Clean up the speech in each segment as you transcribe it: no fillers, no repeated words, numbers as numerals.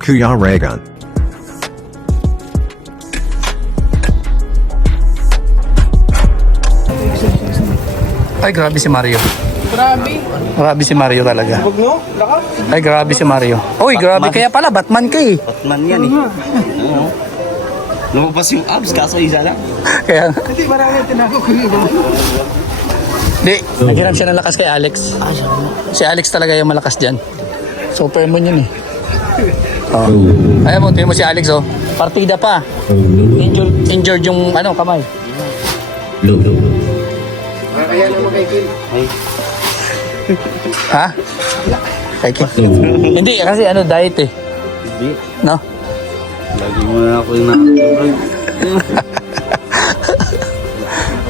Kuya Regan. Ay, grabe si Mario. Grabe. Grabe si Mario talaga. Huwag no? Lakas. Ay, grabe si Mario. Uy, grabe. Kaya pala, Batman ka eh. Batman yan eh. Oo. Lumabas yung abs, kaso isa lang. Kaya, Hindi, marami tinako ko yun. di, naghiram siya ng lakas kay Alex. Si Alex talaga yung malakas dyan. Superman yun eh. Oh. Ayaw mo, tingnan mo si Alex oh. Partida pa. Injured yung ano, kamay. Kaya naman kay Kim. Ha? Kay Kim? Hindi, kasi ano, diet eh. Hindi. No? Lagi mo na ako yung nakakabag.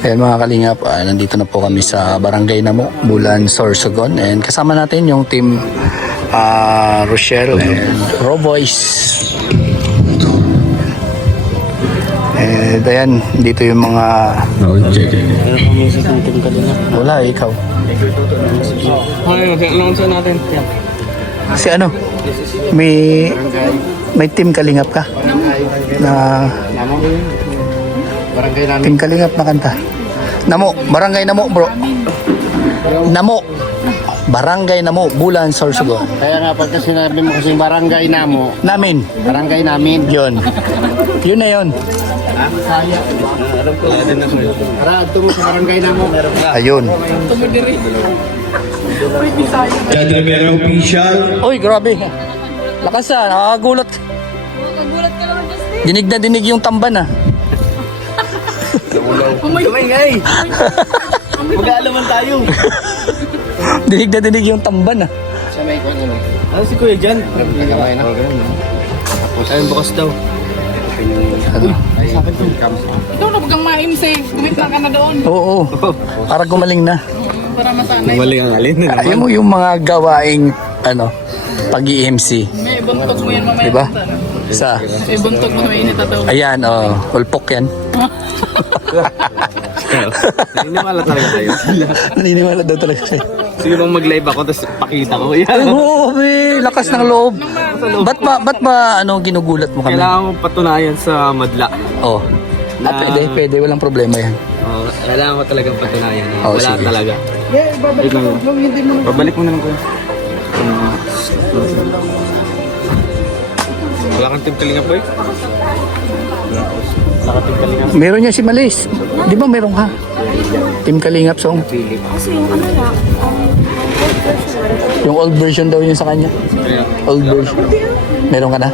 Ayan mga kalingap, nandito na po kami sa Barangay Namo, Bulan, Sorsogon. And kasama natin yung team Rochelle and Roboys. And ayan, dito yung mga... Ano kami sa natin kanina? Wala, ikaw. Ay, announce natin. Si ano? May team kalingap ka? Na Barangay namin. team kalingap na kanta. Namo, Barangay Namo bro. Namo. Barangay Namo, Bulan, Sorsogon. Kaya nga pagka sinabi mo kasing barangay namo, Namin. barangay namin. Yun. Yun na yun. Para ito mo sa barangay namo. Ayun. Kadremera official. Oy, grabe. Lakas ah, nakakagulat. Nagulat ka lang, Justin. Dinig na dinig yung tamban ah. Kamay nga eh. Mag-aalaman tayo. Dinig na dinig yung tamban ah. Sa may kwan yun. Ano si Kuya dyan? Kamay na. Ayun, bukas daw. Ikaw na bagang maimse. Gumit lang ka na doon. Oo. Para gumaling na. Para masanay. Mali ang alin na Ayaw mo yung mga gawaing ano, pag-EMC. May buntok mo yan mamaya. Diba? Sa, May buntok mo mainit at daw. ayan, oh, ulpok yan. Naniniwala talaga tayo. Naniniwala daw talaga sa'yo. Sige bang mag-live ako, tapos pakita ko. Ay, grabe, lakas ng loob. Ba't ba, ano, ginugulat mo kami? Kailangan mo patunayan sa madla. Oh. Ah, pwede, walang problema yan. Oh, kailangan ko talagang patunayan. Oh, Wala sige. talaga. Yeah, babalik ako. Nung hindi mo Pabalik mo na lang ko. Wala kang team kalinga boy? Wala kang team kalinga? Meron niya si Malis. Di ba meron ka? Team Kalingap song. Kasi yung ano na, Yung old version daw yun sa kanya. Old version. Meron ka na?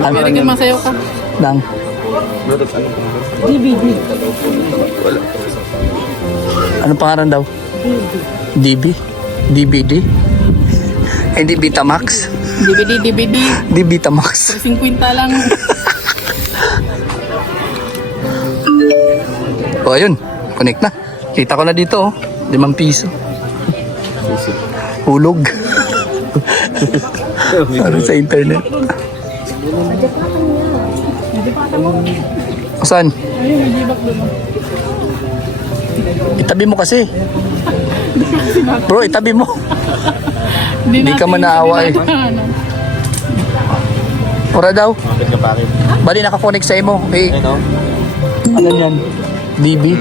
pwede ka masayaw ka. Nang? DVD. Anong pangalan daw? DB? DVD? Hindi Betamax? DVD. Di Betamax. 50 lang. O ayun, connect na. Kita ko na dito, oh. 5 piso. Hulog. Ano sa internet? O saan? Itabi mo kasi. Bro, itabi mo. Hindi ka man naawa eh. Ora daw. Bali nakakonect sa imo. Eh, ano yan? DB?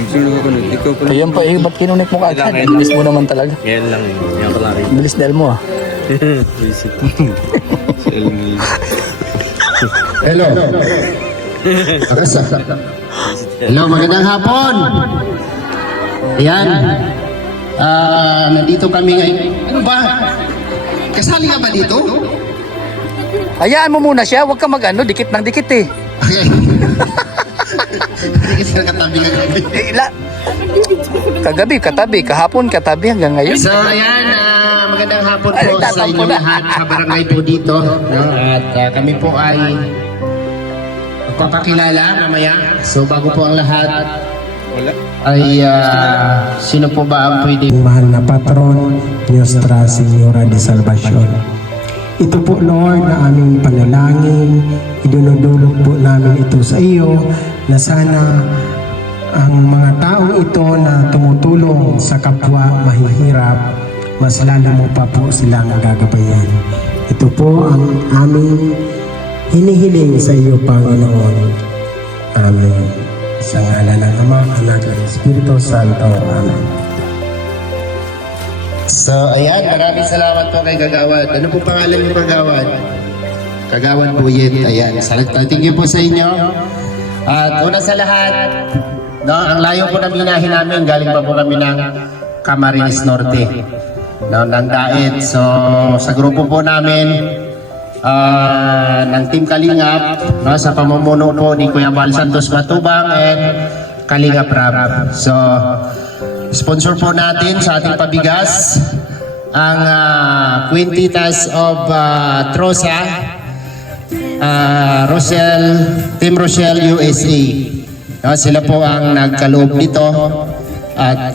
Ayan pa eh, ba't kinunik mo ka agad? Bilis mo naman talaga. Yan lang eh. Yan ko lang eh. Bilis dahil mo ah. Visit. Hello. Hello, magandang hapon. Ayan. Nandito kami ngayon. Ano ba? Kasali ka ba dito? Hayaan mo muna siya, huwag ka mag-ano, dikit ng dikit eh. Okay. Hindi kasi nakatabi ka gabi. Kagabi, katabi, kahapon, katabi, hanggang ngayon. So, ayan. Magandang hapon Ay, po sa tatampo inyo na. lahat sa barangay po dito. No? At kami po ay magpapakilala mamaya. So, bago po ang lahat, ay sino po ba ang pwede? Mahal na patron, Nuestra Señora de Salvacion. Ito po, Lord, na aming panalangin. Idunudulog po namin ito sa iyo na sana ang mga taong ito na tumutulong sa kapwa mahihirap, mas lalo mo pa po silang gagabayan. Ito po ang aming hinihiling sa iyo, Panginoon. Amen. Sa ngalan ng Ama, Anak, at Espiritu Santo. Amen. So, ayan, maraming salamat po kay Kagawad. Ano po pangalan niyo, Kagawad? Kagawad Buyet. Ayan, thank you po sa inyo. At una sa lahat, no, ang layo po ng binahin namin, galing pa po kami ng Camarines Norte, no, ng Daet. So, sa grupo po namin, ng Team Kalingap, no, sa pamumuno po ni Kuya Bal Santos Matubang and Kalingap Rap. So, sponsor po natin sa ating pabigas ang Quintitas of Trosa, Team Rochelle USA. No, sila po ang nagkaloob nito at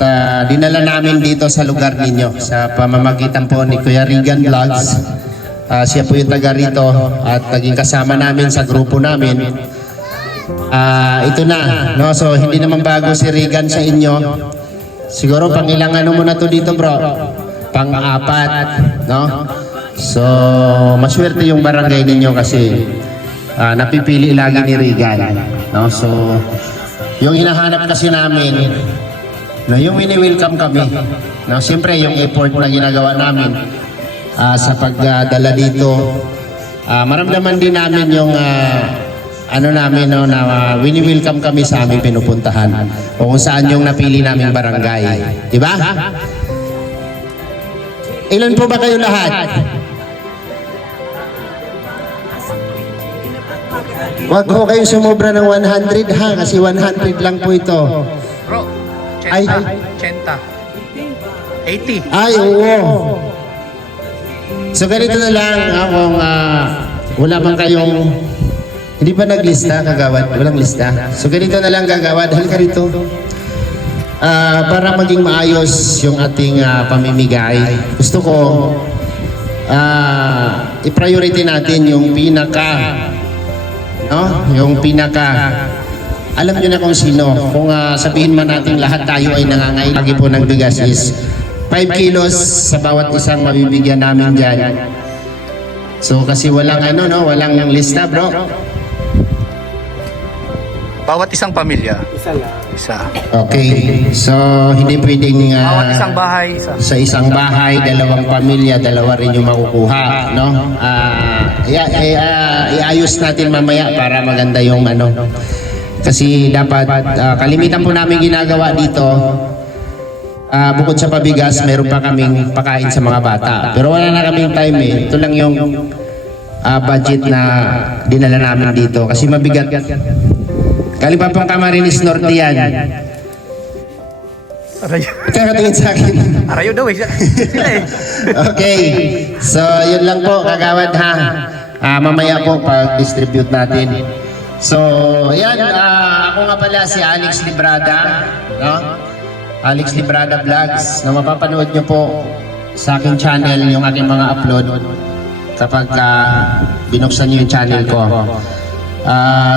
dinala namin dito sa lugar ninyo sa pamamagitan po ni Kuya Regan Vlogs. Siya po yung taga rito at naging kasama namin sa grupo namin. Ito na, no? So hindi naman bago si Regan sa inyo. Siguro pang ilang ano mo na to dito, bro? Pang-apat, no? So maswerte yung barangay ninyo kasi napipili lagi ni Regan, no? So yung hinahanap kasi namin, no, yung wini-welcome kami, no? Siyempre yung effort na ginagawa namin sa pagdala dito, maramdaman din namin yung ano namin, no, na wini-welcome kami sa aming pinupuntahan o kung saan yung napili naming barangay, di ba? Ilan po ba kayo lahat? Wag ho kayo sumobra ng 100 ha, kasi 100 lang po ito. Bro, Ay. 80. Ay, oo. So ganito na lang, kung wala man kayong, hindi pa naglista, Kagawad, walang lista. So ganito na lang, Kagawad, halika rito. Para maging maayos yung ating pamimigay, gusto ko i-priority natin yung pinaka, no? Yung pinaka, alam nyo na kung sino. Kung sabihin man natin lahat tayo ay nangangailangan po ng bigas is 5 kilos sa bawat isang mabibigyan namin dyan. So kasi walang ano, no, walang lista, bro. Bawat isang pamilya. Isa. Okay. So hindi pwedeng Bawat isang bahay, isa. sa isang bahay, dalawang pamilya, dalawa rin yung makukuha, no? Iayos natin mamaya para maganda yung ano. Kasi dapat kalimitan po namin ginagawa dito. Bukod sa pabigas, meron pa kaming pakain sa mga bata. Pero wala na kaming time eh. Ito lang yung budget na dinala namin dito. Kasi mabigat. Galing pa pong Camarines Norte yan. Arayo. Kakatingin sa akin. Arayo daw eh. Sila eh. Okay. So, yun lang po, Kagawad ha. Mamaya po pag-distribute natin. So, ayan. Ako nga pala si Alex Librada. No? Alex Librada Vlogs, na mapapanood nyo po sa aking channel yung aking mga upload kapag binuksan nyo yung channel ko.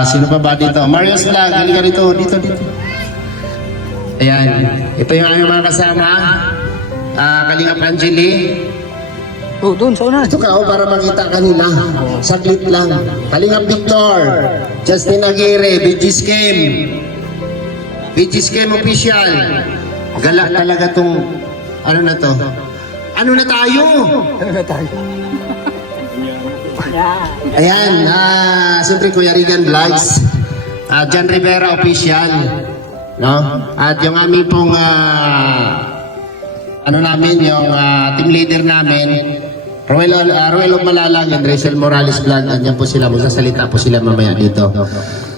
Sino pa ba dito? Marius Vlog, halika dito, dito. Ayan, ito yung aming mga kasama. Kalingap Angeli. Oh, doon sa unahan. Ito ka, para makita kanila. Saglit lang. Kalingap Victor, Justin Aguirre, BG's Game Official. Gala talaga tong, ano na to? Ano na tayo? Ayan, siyempre Kuya Regan Vlogs, John Rivera Official, no? At yung aming pong, ano namin, yung team leader namin, Roel of Malalag and Rachel Morales Vlog, andyan po sila, magsasalita po sila mamaya dito.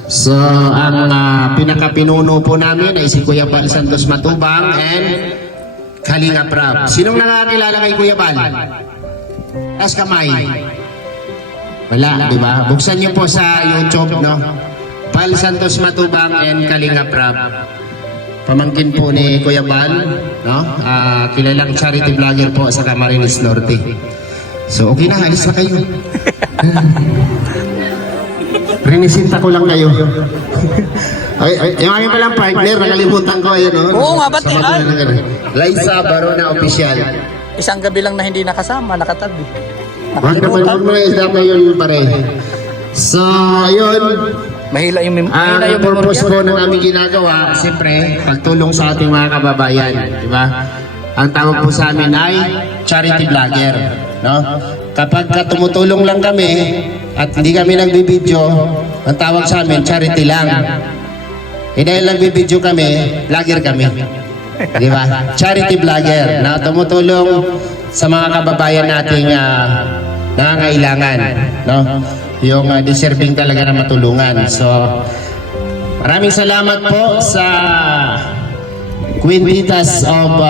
So, ang pinakapinuno po namin ay si Kuya Bal Santos Matubang and Kalingap Rap. Sinong nakakilala kay Kuya Bal? Taas kamay. Wala, di ba? Buksan niyo po sa YouTube, no? Bal Santos Matubang and Kalingap Rap. Pamangkin po ni Kuya Bal, no? Kilalang charity vlogger po sa Camarines Norte. So, okay na, alis na kayo. Rinisinta ko lang kayo. Yung aming palang partner, nakalimutan ko. Ayun, no? Oo nga, ba't Liza Barona Official. Isang gabi lang na hindi nakasama, nakatabi. Huwag naman mo na isama yun pare. So, ayun. Mahila yung Ang mahila yung purpose memorya. po ng aming ginagawa, siyempre, pagtulong sa ating mga kababayan, di ba? Ang tawag po sa amin ay charity vlogger, no? Kapag tumutulong lang kami at hindi kami nagbibideo, ang tawag sa amin, charity lang. Dahil nagbibideo kami, vlogger kami. Di ba? Charity vlogger na tumutulong sa mga kababayan nating nangangailangan, no? Yung deserving talaga na matulungan. So, maraming salamat po sa Quintitas of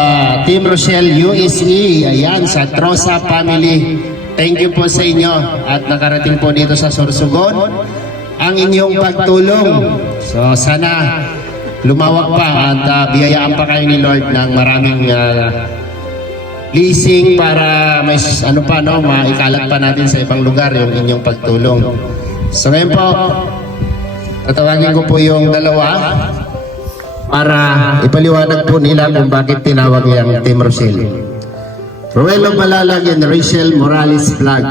Team Rochelle USA. Ayan, sa Trosa family. Thank you po sa inyo at nakarating po dito sa Sorsogon ang inyong pagtulong. So, sana lumawak pa at biyayaan pa kayo ni Lord ng maraming blessing para may maikalat pa natin sa ibang lugar yung inyong pagtulong. So ngayon po, tatawagin ko po yung dalawa para ipaliwanag po nila kung bakit tinawag yung Team Rochelle. Ruelo Malalag and Rachel Morales Vlog.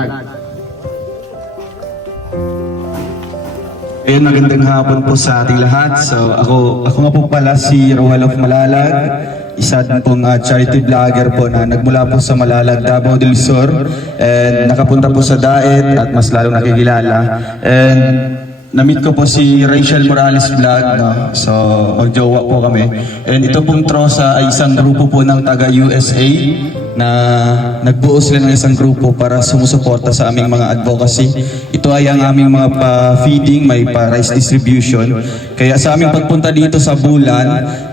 Ayun, magandang hapon po sa ating lahat. So ako nga po pala si Roel of Malalag, isa din pong charity vlogger po na nagmula po sa Malalag, Davao del Sur, and nakapunta po sa Daet at mas lalong nakikilala. And na-meet ko po si Rachel Morales Vlog, no? So magjowa po kami. And ito pong Trosa ay isang grupo po ng taga-USA na nagbuo sila ng isang grupo para sumusuporta sa aming mga advocacy. Ito ay ang aming mga pa-feeding, may pa-rice distribution. Kaya sa aming pagpunta dito sa Bulan,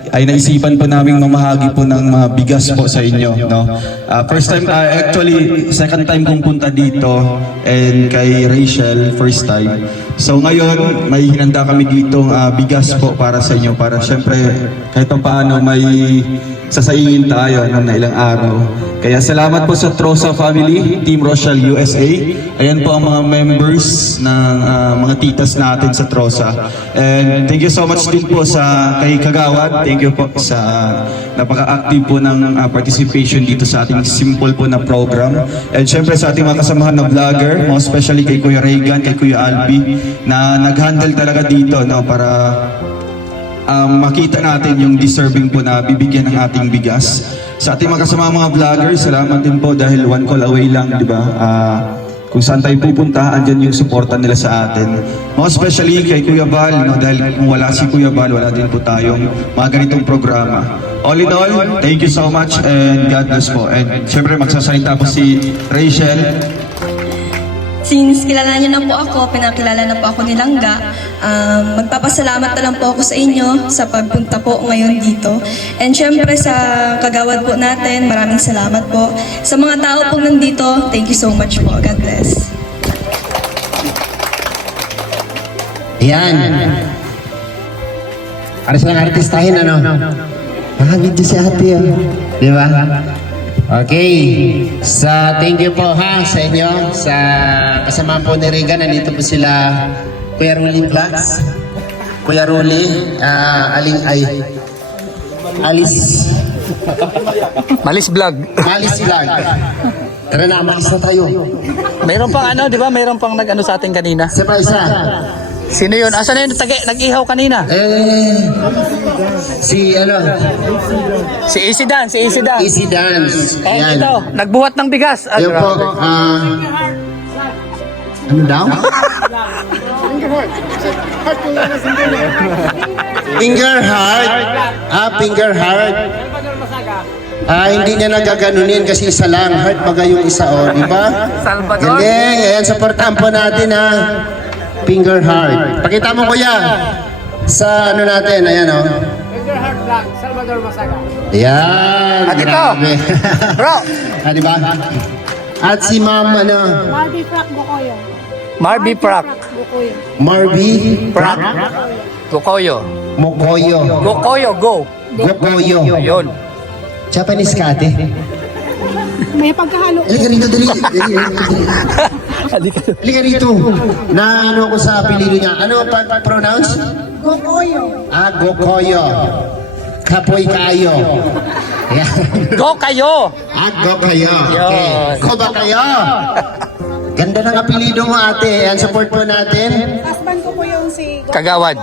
ay naisipan po namin mamahagi po ng mga bigas po sa inyo, no? First time, actually second time kong punta dito, and kay Rachel first time. So ngayon may hinanda kami ditong bigas po para sa inyo, para syempre kahit pa paano may sasaingin tayo na ilang araw. Kaya salamat po sa Trosa family, Team Rochelle USA. Ayan po ang mga members ng mga titas natin sa Trosa. And thank you so much din po sa kay Kagawad. Thank you po sa napaka-active po ng participation dito sa ating simple po na program. And syempre sa ating mga kasamahan na vlogger, most especially kay Kuya Reagan, kay Kuya Albi, na nag-handle talaga dito, no, para makita natin yung deserving po na bibigyan ng ating bigas. Sa ating mga kasama mga vlogger, salamat din po dahil one call away lang, di ba? Kung saan tayo pupunta, andyan yung suporta nila sa atin. Most especially kay Kuya Val, no? Dahil kung wala si Kuya Val, wala din po tayong mga ganitong programa. All in all, thank you so much and God bless po. And syempre magsasalita po si Rachel. Since kilala niyo na po ako, pinakilala na po ako ni Langga, magpapasalamat na lang po ako sa inyo sa pagpunta po ngayon dito. And syempre sa kagawad po natin, maraming salamat po. Sa mga tao po nandito, thank you so much po. God bless. Yan. Para silang artistahin, ano? Nakabidyo si ate, di ba? Okay. Thank you po ha sa inyo. Sa kasama po ni Regan, nandito po sila Kuya Ruli Vlogs, Kuya Ruli, Alice Vlog. Vlog. Tara na, malis na tayo. Mayroon pang di ba? Mayroon pang nag-ano sa atin kanina. Isa pa isa. Sino yun? Asan na yun? Nag-ihaw kanina? Si Si Easy Dance. Easy Dance. Oh, Ayan. ito. Nagbuhat ng bigas. Ayun po, ano daw? Finger heart. Finger heart. Hindi niya nagaganunin kasi isa lang. Heart baga yung isa, di ba? Salvador. Galing. Ayan, supportahan po natin, ha. Finger heart. Pakita mo, kuya. Sa natin, ayan, Finger Heart Vlog, Salvador Masaga. Ayan. At ito. Grabe. Bro. Di ba? At si ma'am, Marby Frack Bukoyo. Marby Prak. Bukoyo. Marby Prak. Gokoyo. Mokoyo. Gokoyo, go. Gokoyo. Ayun. Japanese ka, ate. May pagkahalo. Halika rito, dali. Halika rito. Na ano ko sa apelido niya. Ano pag-pronounce? Bukoyo. Gokoyo. Kapoy kayo. Go kayo. Go kayo. Okay. Yun. Ko ba kayo? Ganda ng apelido mo, ate. Ayan, support po natin. Husband ko po yung si... Kagawad.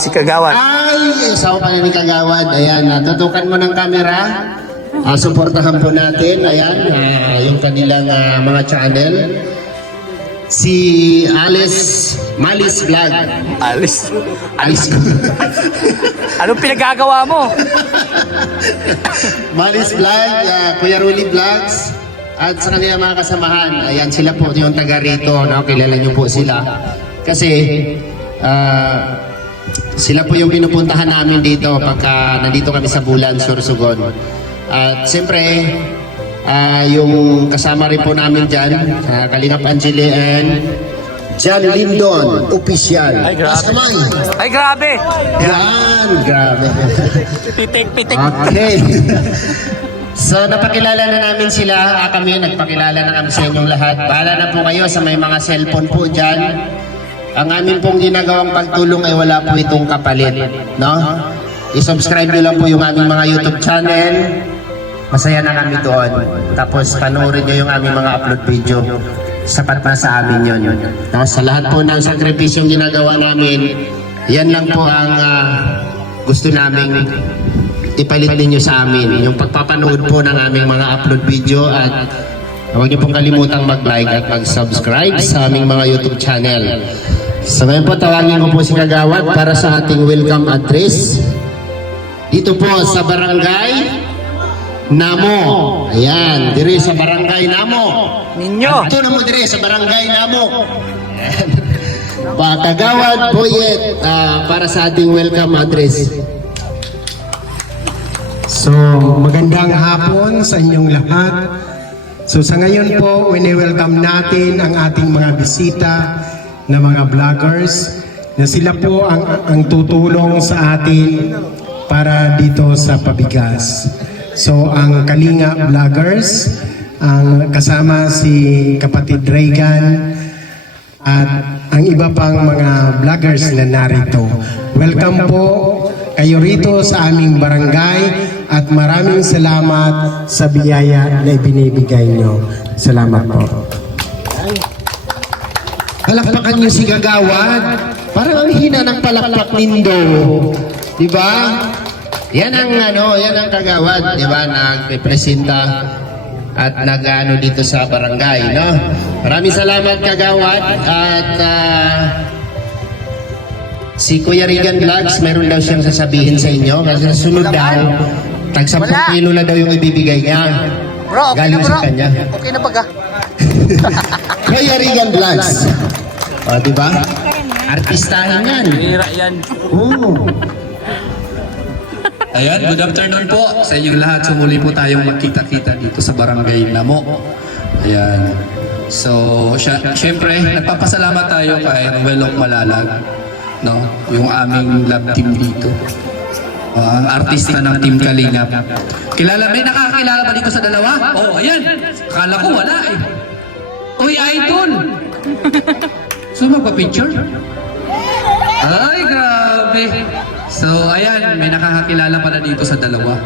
Si Kagawad. Ay, isaw pa ni Kagawad. Ayan, tutukan mo ng camera. Suportahan po natin. Ayan, yung kanilang mga channel. Si Malis Vlog. Alice. Alice. Anong pinagagawa mo? Malis Vlog, Kuya Ruli Vlogs, at sa kanilang mga kasamahan. Ayan, sila po yung taga rito. No? Kilala niyo po sila. Kasi, sila po yung pinupuntahan namin dito pagka nandito kami sa Bulan, Sorsogon. At siyempre, yung kasama rin po namin dyan, Kalingap Angeli and John Lindon, official. Ay, grabe. Taas kamay. Ay, grabe. Yan, grabe. Pitik. Okay. So, napakilala na namin sila. Kami, nagpakilala na kami sa inyong lahat. Bahala na po kayo sa may mga cellphone po dyan. Ang amin pong ginagawang pagtulong ay wala po itong kapalit. No? I-subscribe nyo lang po yung aming mga YouTube channel. Masaya na kami doon. Tapos panoorin nyo yung aming mga upload video. Sapat na sa amin yun. No? Sa lahat po ng sakripisyong ginagawa namin, yan lang po ang gusto namin ipalit ninyo sa amin. Yung pagpapanood po ng aming mga upload video at huwag niyo pong kalimutang mag-like at mag-subscribe sa aming mga YouTube channel. So ngayon po tawagin ko po si Kagawad para sa ating welcome address. Dito po sa Barangay Namo. Ayan, dire sa Barangay Namo. Ninyo. Ito na mo dire sa Barangay Namo. Ayan. Kagawad Boyet para sa ating welcome address. So, magandang hapon sa inyong lahat. So, sa ngayon po, wini-welcome natin ang ating mga bisita na mga vloggers na sila po ang tutulong sa atin para dito sa pabigas. So, ang Kalinga Vloggers, ang kasama si kapatid Reagan, at ang iba pang mga vloggers na narito. Welcome po kayo rito sa aming barangay at maraming salamat sa biyaya na ibinibigay nyo. Salamat po. Palakpakan niyo si Kagawad. Parang ang hina ng palakpak nindo. Di ba? Yan ang Kagawad, di ba? Nagrepresenta at nag-ano dito sa barangay, no? Maraming salamat Kagawad at si Kuya Regan Vlogs, meron daw siyang sasabihin sa inyo kasi sunod daw, tag 10 kilo na daw yung ibibigay niya. Bro, okay Galing na bro. sa kanya. Okay na baga. Kuya Regan Vlogs. O, di ba? Artistahin yan. Hira yan. Oo. Ayan, good afternoon po sa inyong lahat. So muli po tayong magkita-kita dito sa Barangay Namo. Ayan. So, syempre, nagpapasalamat tayo kay Ruel of Malalag, no? Yung aming love team dito. Ang artista ng Team Kalingap. May nakakilala ba dito sa dalawa? Oh, ayan. Akala ko wala eh. Uy, idol! So, magpa-picture? Ay, grabe. So, ayan, may nakakakilala pala dito sa dalawa.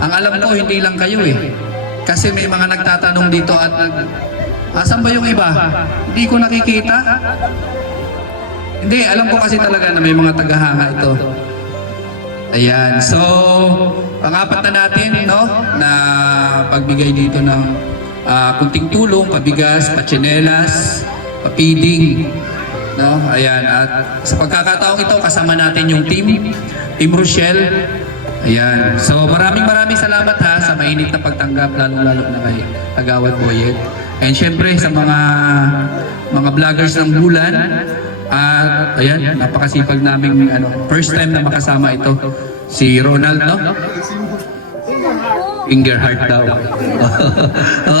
Ang alam ko, hindi lang kayo eh. Kasi may mga nagtatanong dito at asan ba yung iba? Hindi ko nakikita. Hindi, alam ko kasi talaga na may mga tagahanga ito. Ayan, so, pang-apat na natin, no, na pagbigay dito ng kunting tulong, pabigas, patsinelas, papiding, no, ayan, at sa pagkakataong ito, kasama natin yung Team Rochelle. Ayan, so maraming salamat ha sa mainit na pagtanggap, lalo na kay Kagawad Boyet. And syempre sa mga vloggers ng Bulan, at ayan, napakasipag naming first time na makasama ito, si Ronald, no? Finger heart daw.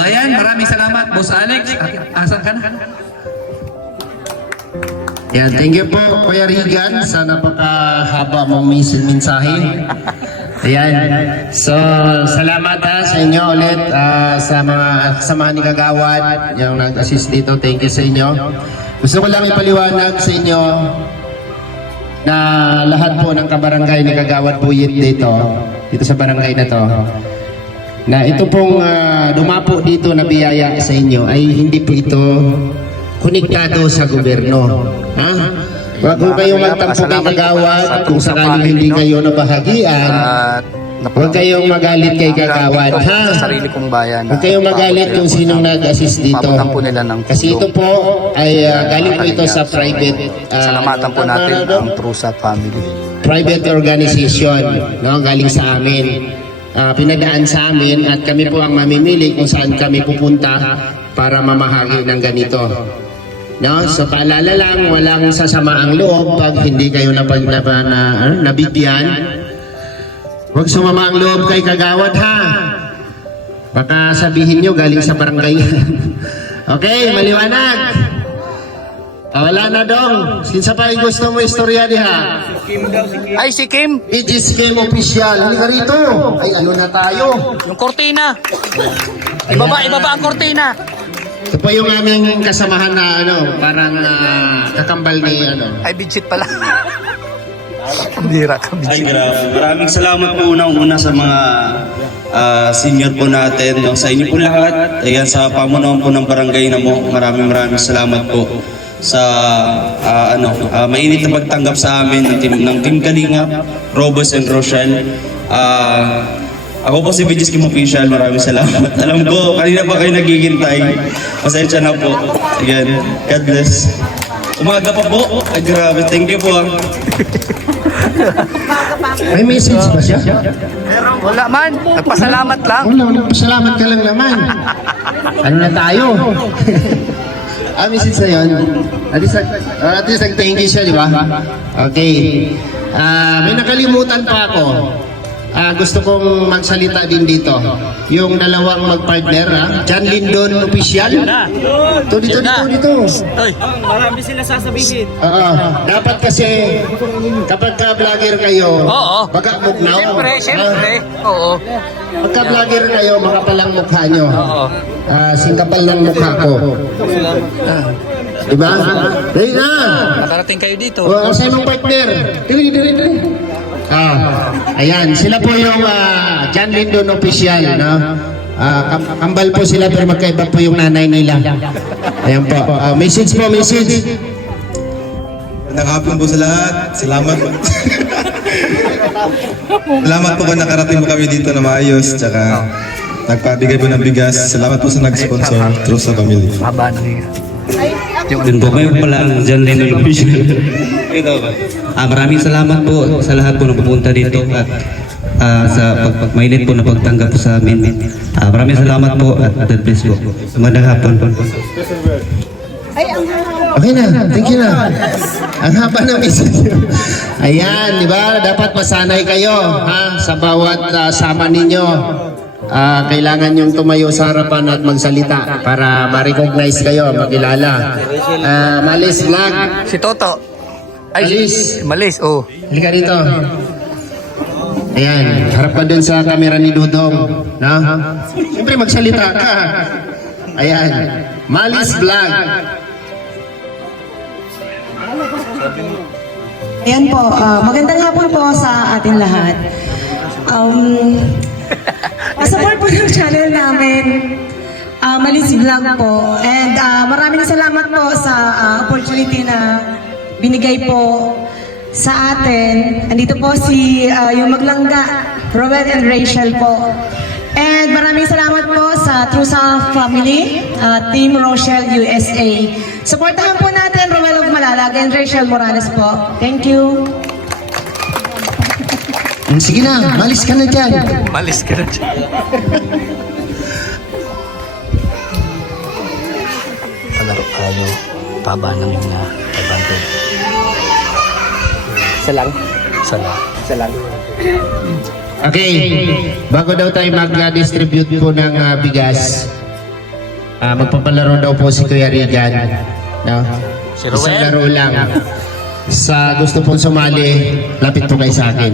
Ayan, maraming salamat, Boss Alex. Asan ka na? Yan, thank you po Kuya Regan sa napakahaba mong mensahe. Ayan. So, salamat sa inyo ulit sa mga kasamahan ni Kagawad yung nag-assist dito. Thank you sa inyo. Gusto ko lang ipaliwanag sa inyo na lahat po ng kabarangay ni Kagawad Boyet dito sa barangay na to. na ito pong dumapo dito na biyaya sa inyo ay hindi po ito konektado sa gobyerno. Ha? Huwag ko kayong magtampo kay Kagawad kung sakaling hindi kayo nabahagian. At Huwag kayong magalit kay Kagawad, ha? sa sarili kong bayan. Huwag kayong magalit kung sinong nag-assist dito. Papatampo nila ng Kasi ito po ay galing po ito sa private Salamatan po natin ang Trusa family. private organization, no, galing sa amin. Pinadaan sa amin at kami po ang mamimili kung saan kami pupunta para mamahagi ng ganito. No, so paalala lang, walang sasamaang loob pag hindi kayo nabigyan. Huwag sumama ang loob kay Kagawad, ha? Baka sabihin nyo galing sa barangay. Okay, maliwanag. Wala na dong. Sinsa pa gusto mo istorya diha? Ay, si Kim! It is game official. Halika rito. Ay, ayun na tayo. Yung kortina! Ibaba ang kortina! Ito po yung aming kasamahan na parang kakambal ni Ay, bidshit pala. Bira ka, Ay, bidshit. grabe. Maraming salamat po unang-una sa mga senior po natin, no? Sa inyo po lahat. Ayan, sa pamunuan po ng barangay na mo. Maraming salamat po sa mainit na pagtanggap sa amin ng Team Kalingap, Robos and Rochelle. Ako po si Vigis Kim Official, maraming salamat. Alam ko, kanina pa kayo nagigintay. Pasensya na po. Again, God bless. Umaga pa po. Ay, grabe. Thank you po. May message ba siya? Wala man, nagpasalamat lang. Wala, salamat ka lang naman. Ano na tayo? Message na yun. At least thank you siya, di ba? Okay. May nakalimutan pa ako. Gusto kong magsalita din dito. Yung dalawang magpartner, John Lindon Official. Dito. Ay, Marami sila sasabihin. Dapat kasi kapag ka-vlogger kayo, Oo. baga muknaw. siyempre. Oo. Pagka vlogger kayo, makapalang mukha nyo. Oo. Singkapal ng mukha ko. Diba? Dali na! Nakarating kayo dito. O, sa imong partner. Dali. Ayan, sila po yung John Lindon Official, no? Kambal po sila pero magkaiba po yung nanay nila. Ayan po. Message. Nakapon po sa lahat. Salamat po. Salamat po kung nakarating mo kami dito na maayos. Tsaka nagpabigay po ng bigas. Salamat po sa nag-sponsor. Trusa Family. Haba na nga. Din po kayo pala ang John Lennon Official. Maraming salamat po sa lahat po na pupunta dito at sa pagmailit po na pagtanggap po sa amin. Maraming salamat po at God bless po. Magandang hapon po. Okay na, thank you na. Ang haba ng message. Ayan, di ba? Dapat masanay kayo, ha? Sa bawat sama ninyo. Kailangan yung tumayo sa harapan at magsalita para ma-recognize kayo, makilala. Malis Vlog. Si Toto. Ay, Malis. Malis, oh. Halika dito. Ayan, harap ka dun sa camera ni Dudong. No? Siyempre magsalita ka. Ayan, Malis Vlog. Ayan po, magandang hapon po sa ating lahat. Support po ng channel namin, Malis Vlog po. And maraming salamat po sa opportunity na binigay po sa atin. Andito po si yung maglangga, Robert and Rachel po. And maraming salamat po sa Trusa Family, Team Rochelle USA. Supportahan po natin Romel of Malalag and Rachel Morales po. Thank you. Sige na, malis ka na dyan. Malis ka na dyan. Palaro tayo. Paba ng advantage. Isa lang. Okay, bago daw tayo mag-distribute po ng bigas, magpapalaro daw po si Kuya Regan. No? Si Isang Ruel. laro lang. Sa gusto pong sumali, lapit po kayo sa akin.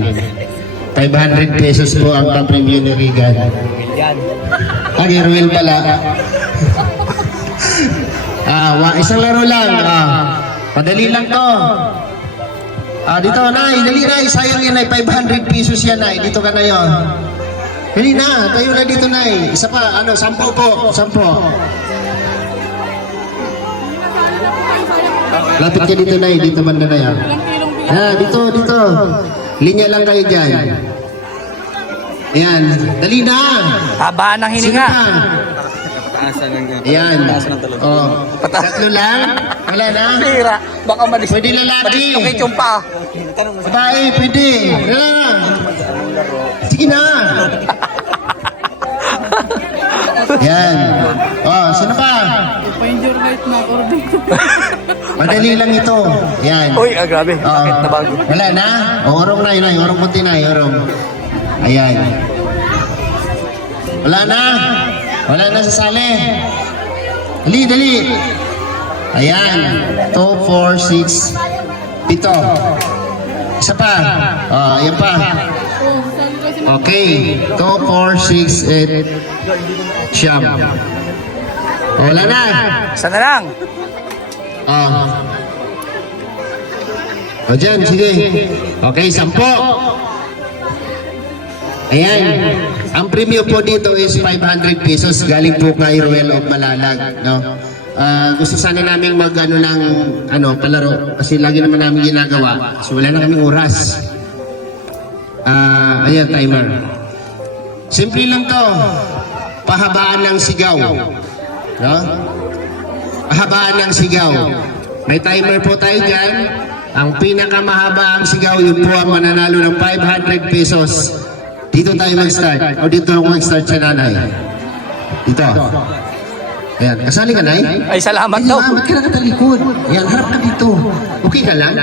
500 pesos po ang pang-preview ni Regan. Kay Ruel pala. Isang laro lang. Padali lang to. Dito, Nay. Dali, Nay. Sayang yan, Nay. 500 pesos yan, Nay. Dito ka na yun. Dali na, tayo na dito, Nay. Isa pa, 10 po, 10. Lapit ka dito, Nay. Dito man na, Nay. Dito. Linya lang kayo dyan. Ayan. Dali na. Habaan ng Sino hininga. pa? Ayan. Oh. Tatlo lang? Wala na? Tira. Baka Pwede lalaki. madislocate yung paa. Babae, pwede. Wala na. Sige na. Ayan. Oh, sino pa? Find your right na order. Madali lang ito. Ayan. Uy, grabe. Oo. Bakit na bago? Wala na? O, orong na yun. Orong puti na. Orong. Ayan. Wala na? Wala na sa sali. Dali. Ayan. 2, 4, 6, 7. Isa pa. Ayan pa. Okay. 2, 4, 6, 8, 9. Wala na. Isa na lang. O dyan, sige. Okay, 10. Ayan. Ang premium po dito is 500 pesos. Galing po kay Royal of Malalag. No? Gusto sana namin ng palaro. Kasi lagi naman namin ginagawa. So wala na kaming oras. Ayan, timer. Simple lang to. Pahabaan ng sigaw. No? Pahabaan ng sigaw. May timer po tayo dyan. Ang pinakamahaba ang sigaw, yun po ang mananalo ng 500 pesos. Dito tayo mag-start. O dito ako mag-start sa nanay. Dito. Ayan. Kasali ka, Nay? Ay, salamat Ay, daw. ba't ka nakatalikod? Ayan, harap ka dito. Okay ka lang?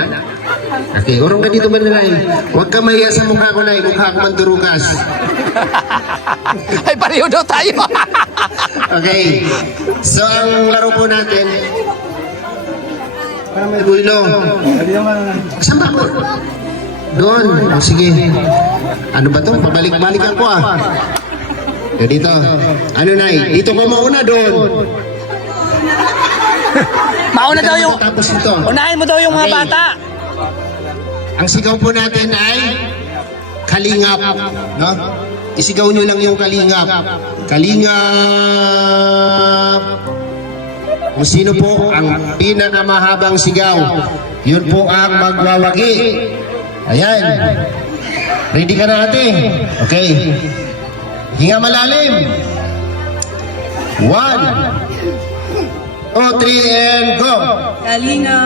Okay, urong ka dito ba, Nay? Huwag ka mahiya sa mukha ko, Nay. Mukha ko mandurugas. Ay, pareho daw tayo. Okay. So, ang laro po natin, para may bulo. Saan ba po? Doon. O, sige. Ano ba to? Pabalik-balik ako Yan dito. Ano, Nay? Dito ko mauna doon. Mauna daw yung... Tapos ito. Unahin mo daw yung mga Okay. bata. Ang sigaw po natin ay kalingap. No? Isigaw nyo lang yung kalingap. Kalingap. Kung sino po ang pinakamahabang sigaw, yun po ang magwawagi. Ayan. Ready ka na, ate? Okay. Hinga malalim. 1, 2, 3, and go. Kalinga.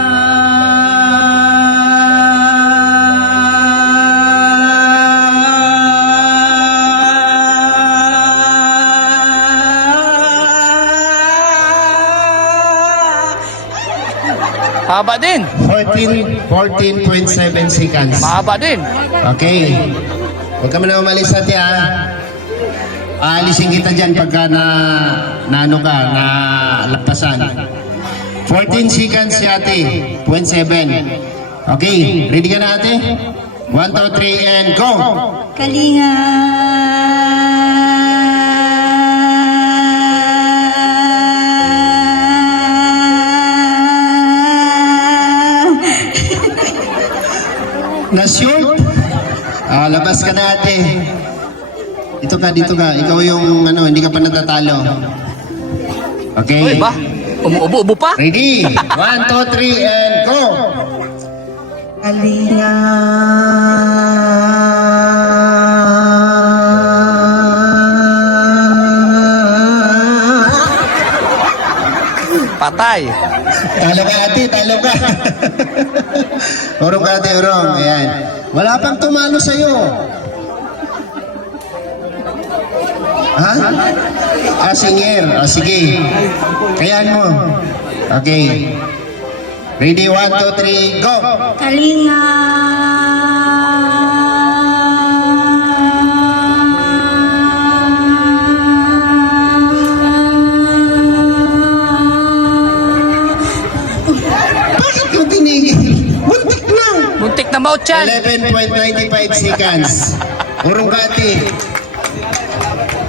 Haba din. 14.7 seconds. Mahaba din. Okay. Huwag ka na umalis, ate, ha? Aalisin kita dyan pagka na lagpasan. 14 seconds si ate. 0.7. Okay. Ready ka na, ate? 1, 2, 3, and go! Kalinga. Na-shoot? Labas ka na, ate. Dito ka. Ikaw yung hindi ka pa natatalo. Okay. Uy, ba? Umuubo-ubo pa? Ready? 1, 2, 3, and go! Kalinga. Patay. Talo ka, ate, talo ka. Urong ka, ate, urong. Ayan. Wala pang tumalo sa'yo. Ha? Singer. Sige. Kayaan mo. Okay. Ready? 1, 2, 3, go! Kalinga. Bakit mo tinigil? Muntik na! Muntik na maut yan. 11.95 seconds. Urong ka, ate.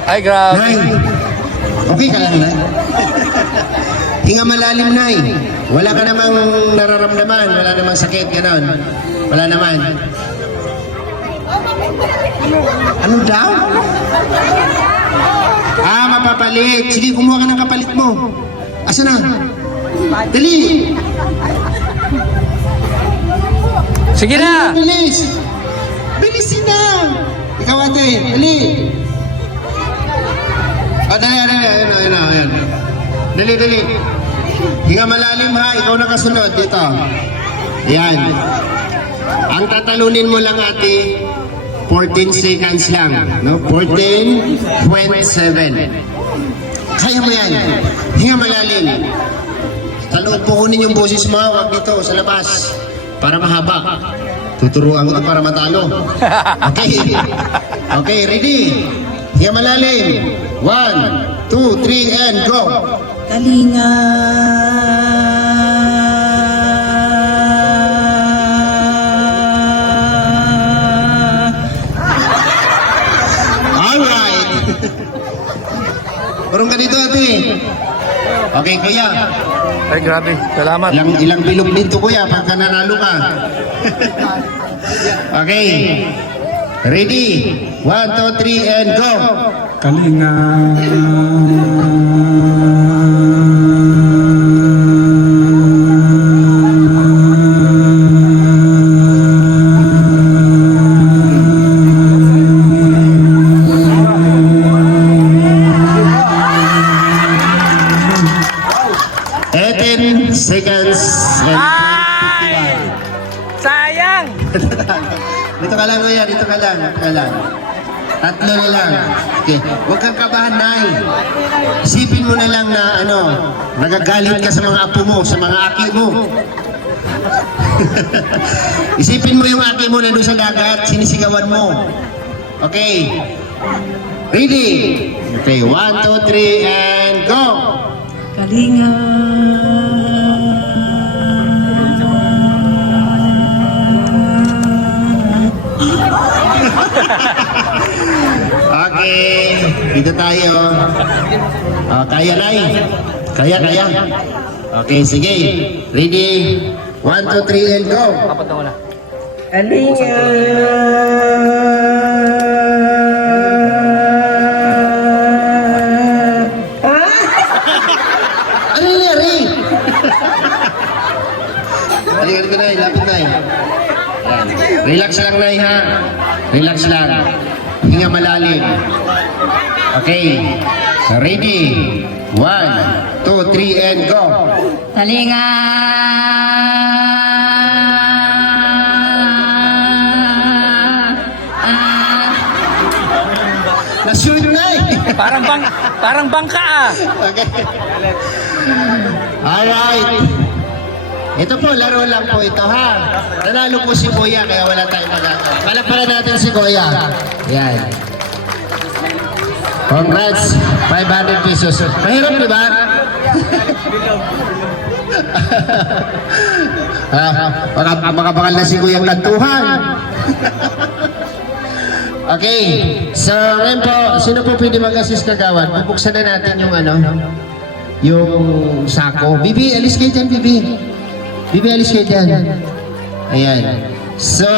Ay, grabe. Nay, okay ka lang, Nay? Hinga malalim, Nay. Wala ka namang nararamdaman, wala namang sakit, ganon. Wala naman. Ano daw? Mapapalit. Sige, kumuha ka ng kapalit mo. Asa na? Dali! Sige na! Bilis! Bilisin na! Ikaw ate, dali! Dali, ayan. Dali. Hinga malalim ha, ikaw na kasunod dito. Ayan. Ang tatalunin mo lang ate, 14 seconds lang. No? 14.7. Kaya mo yan. Hinga malalim. Sa loob po kunin yung boses mo, wag dito sa labas. Para mahaba. Tuturuan ko para matalo. Okay. Okay, ready? Hinga malalim. 1, 2, 3, and go! Kalinga. Alright! Parang ganito ate. Okay, kuya. Ay, grabe. Salamat. Ilang bilog dito kuya pagka nanalo ka. Okay. Ready? 1, 2, 3, and go! Kalinga. Seconds and Sayang! dito ka lang kuya, dito ka lang. Tatlo na lang. Okay. Huwag kang kabahan, Nay. Isipin mo na lang na nagagalit ka sa mga apo mo, sa mga aki mo. Isipin mo yung aki mo na doon sa dagat, sinisigawan mo. Okay. Ready? Okay, 1, 2, 3, and go! Kalinga. Okay, dito tayo. Kaya, Nay. Kaya. Okay, sige. Ready? 1, 2, 3, and go! Apat na wala. Kalinga! Ano nangyari? Halika na, Nay. Lapit, Nay. Relax lang, Nay, ha? Relax lang. Hinga malalim. Okay. Ready? 1, 2, 3, and go! Kalinga. Nasunod na eh! Parang bangka ah. Okay. Alright. Ito po, laro lang po ito ha. Nanalo po si Kuya kaya wala tayong magagawa. Palakpakan natin si Kuya. Yan. Congrats. 500 pesos. Mahirap, di ba? Makabakal na si Kuya ang kantuhan. Okay. So, ngayon po, sino po pwede mag-assist kagawan? Bubuksan na natin yung yung sako. Bibi, alis kayo dyan, Bibi. Bibi, alis kayo dyan. Ayan. So,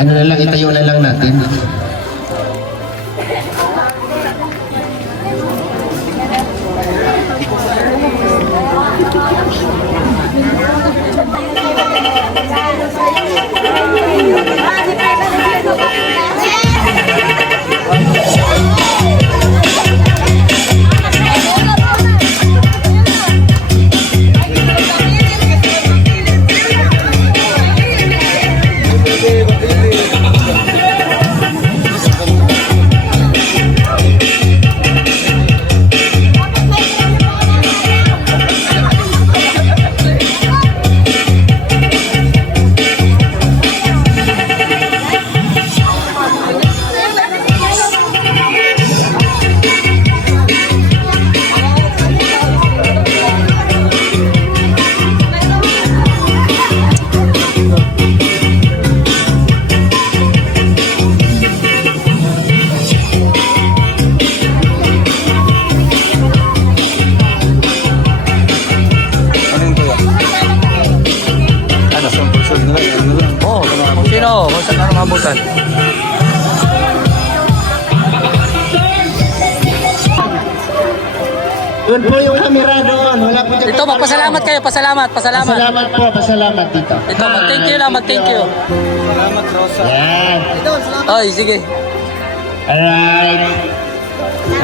ano na lang, itayo na lang natin. Doon po yung camera doon. Wala po dyan. Ito, magpasalamat kayo, pasalamat. Pasalamat po, pasalamat dito. Ito, mag-thank you lang, mag-thank you. Yan. Oy, sige. Alright.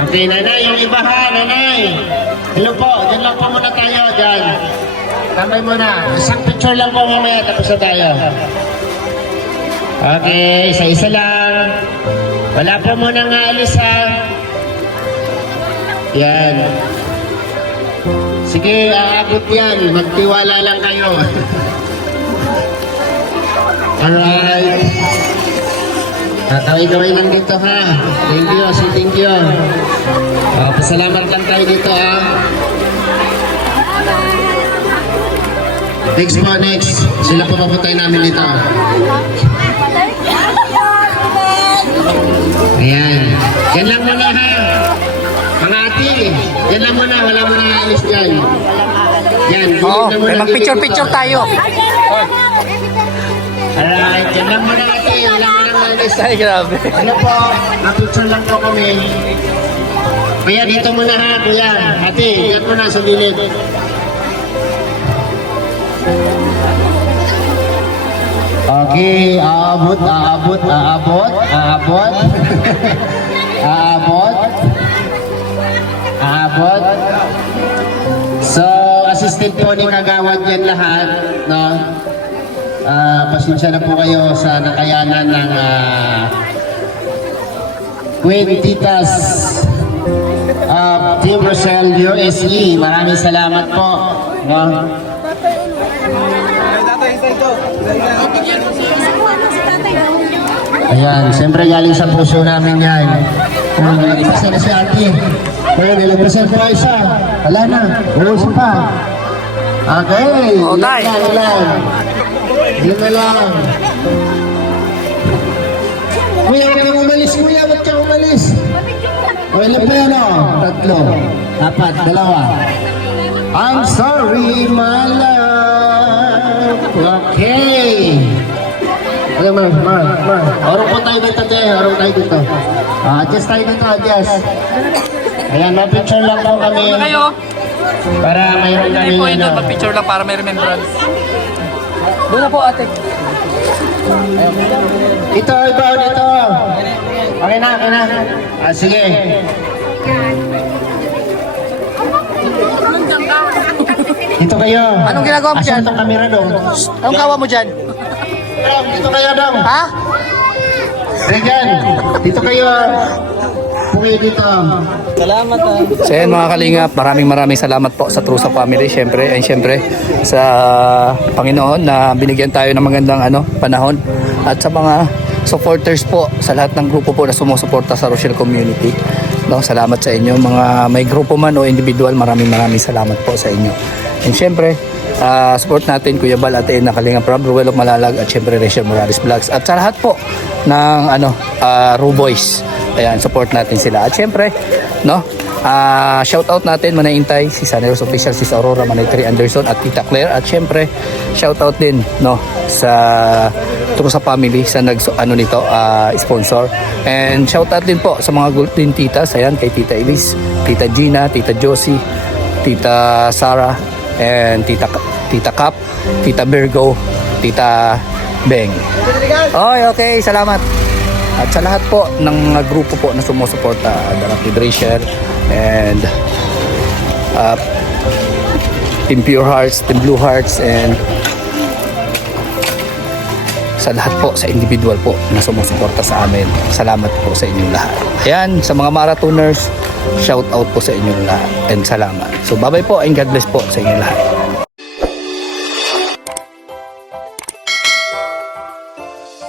Okay, nanay, yung iba ha, nanay. Hello po, dyan lang po muna tayo, dyan. Tambay muna. Isang picture lang po mamaya, tapos na tayo. Okay, isa-isa lang. Wala po muna nga alis ha. Yan. Sige, aabot yan. Magtiwala lang kayo. Alright. Kaway-kaway lang dito ha. Thank you, thank you. Pasalamat lang tayo dito ha. Next po, next. Sila po papuntayin namin dito. Ayan. Yan lang muna ha. Mga ati, yan lang muna. Wala mo na alis dyan. Yan. Oo, mag-picture-picture tayo. Alright, yan lang muna ati. Wala mo na alis. Ay, grabe. Ano po, na-picture lang po kami. Kuya, dito muna ha, kuya. Ate, yan muna sa gilid. Okay, aabot. Aabot. So, assistant po ni Kagawad yan lahat, no? Pasensya na po kayo sa nakayanan ng Queen Titas Team Rochelle USE. Maraming salamat po, no? Ayan, siyempre galing sa puso namin yan. Nilagpasan na si ate. Kaya nilagpasan ko isa. Wala na. Uso pa. Okay. O, tay. Yun na lang. Kuya, huwag kang umalis. Kuya, ba't kang umalis? O, ilan pa yan o? 3, 4, 2. I'm sorry, my love. Okay. Alam mo, orong po tayo dito, orong tayo dito. Adjust tayo dito, adjust. Ayan, ma-picture lang po kami. Kayo, Para mayroon kami po ito, mag-picture lang para may remembrance. Doon na po, ate. Ito, ibaw dito. Okay na. Sige. Dito kayo. Anong ginagawa mo dyan? Asan itong camera dong? Anong gawa mo dyan? Dito kayo dong. Ha? Regan, dito kayo. Puwi dito. So yan mga kalingap, maraming salamat po sa Trusa Family, syempre, and syempre sa Panginoon na binigyan tayo ng magandang panahon, at sa mga supporters po, sa lahat ng grupo po na sumusuporta sa Rochelle Community. No, salamat sa inyo, mga may grupo man o individual, maraming salamat po sa inyo. And syempre, support natin Kuya Bal, Ate na Kalingap Rob, Ruel of Malalag, at syempre Rachel Morales Vlogs, at sa lahat po ng Ruboys. Ayan, support natin sila. At syempre, no, shout out natin Manayintay, si Saneros Official, si Aurora, Manaytri Anderson, at Tita Claire. At syempre, shout out din, no, sa Trusa Family sa nito sponsor. And shout out din po sa mga Golden Titas, ayan, kay Tita Elise, Tita Gina, Tita Josie, Tita Sarah, and Tita Cap, Tita Virgo, Tita Beng. Okay, salamat. At sa lahat po ng mga grupo po na sumusuporta, The Rapid Rachel and Team Pure Hearts, Team Blue Hearts, and sa lahat po, sa individual po na sumusuporta sa amin. Salamat po sa inyong lahat. Ayan, sa mga marathoners, shout out po sa inyong lahat and salamat. So bye-bye po and God bless po sa inyong lahat.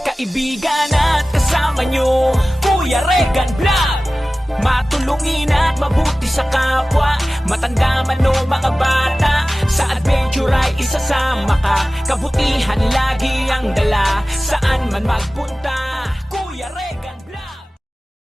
Kaibigan at kasama nyo, Kuya Regan Vlog. Matulungin at mabuti sa kapwa, matanda man o mga bata. Sa adventure ay isasama ka, kabutihan lagi ang dala. Saan man magpunta, Kuya Regan.